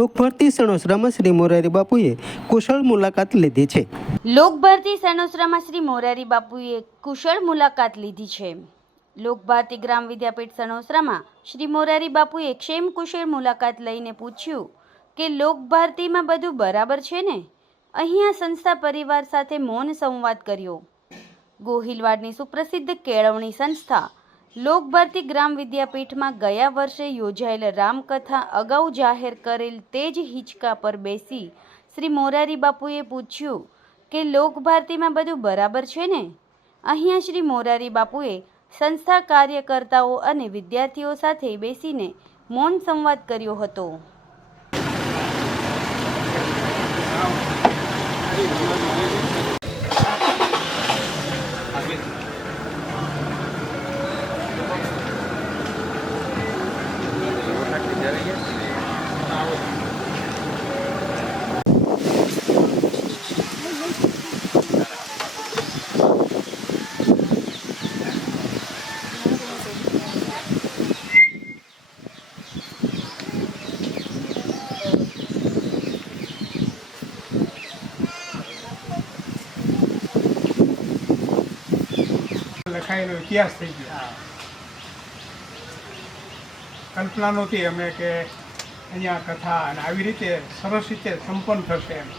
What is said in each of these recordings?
લોકભરતી સણોસરામાં શ્રી મોરારી બાપુએ કુશળ મુલાકાત લીધી છે। લોકભારતી સણોસરામાં શ્રી મોરારી બાપુએ કુશળ મુલાકાત લીધી છે। લોકભારતી ગ્રામ વિદ્યાપીઠ સણોસરામાં શ્રી મોરારી બાપુએ ક્ષેમ કુશળ મુલાકાત લઈને પૂછ્યું કે લોકભારતીમાં બધું બરાબર છે ને। અહીંયા સંસ્થા પરિવાર સાથે મૌન સંવાદ કર્યો। ગોહિલવાડની સુપ્રસિદ્ધ કેળવણી સંસ્થા લોકભારતી ગ્રામ વિદ્યાપીઠમાં ગયા વર્ષે યોજાયેલ રામકથા અગાઉ જાહેર કરેલ તે જ હિંચકા પર બેસી શ્રી મોરારી બાપુએ પૂછ્યું કે લોકભારતીમાં બધું બરાબર છે ને। અહીંયા શ્રી મોરારી બાપુએ સંસ્થા કાર્યકર્તાઓ અને વિદ્યાર્થીઓ સાથે બેસીને મૌન સંવાદ કર્યો હતો। લખાયેલો ઇતિહાસ થઈ ગયો। કલ્પના નહોતી અમે કે અહીંયા કથા અને આવી રીતે સરસ રીતે સંપન્ન થશે એમ।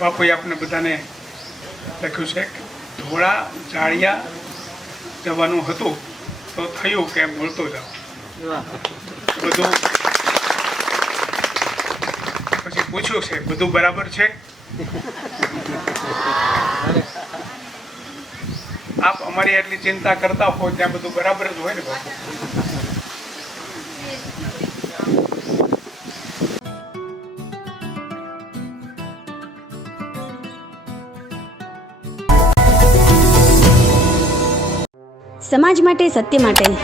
બાપુએ આપણે બધાને લખ્યું છે કે ધોળા જાળિયા જવાનું હતું તો થયું કે બોલતો જાઓ। બધું પછી પૂછ્યું છે બધું બરાબર છે? આપ અમારી આટલી ચિંતા કરતા હોય ત્યાં બધું બરાબર જ હોય ને બાપુ। સમાજ માટે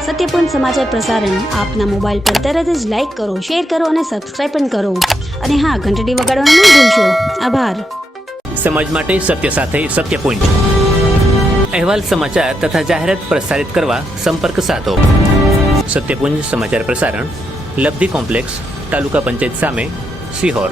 સત્યપૂર્ણ સમાચાર પ્રસારણ આપના મોબાઈલ પર તરત જ લાઈક કરો, શેર કરો અને સબસ્ક્રાઇબ પણ કરો। અને હા, ઘંટડી વગાડવાનું ન ભૂલશો। આભાર। સમાજ માટે સત્ય સાથે સત્યપૂર્ણ અહેવાલ, સમાચાર તથા જાહેરાત પ્રસારિત કરવા સંપર્ક સાધો। સત્યપુંજ સમાચાર પ્રસારણ, લબ્ધિ કોમ્પ્લેક્સ, તાલુકા પંચાયત સામે, સિહોર।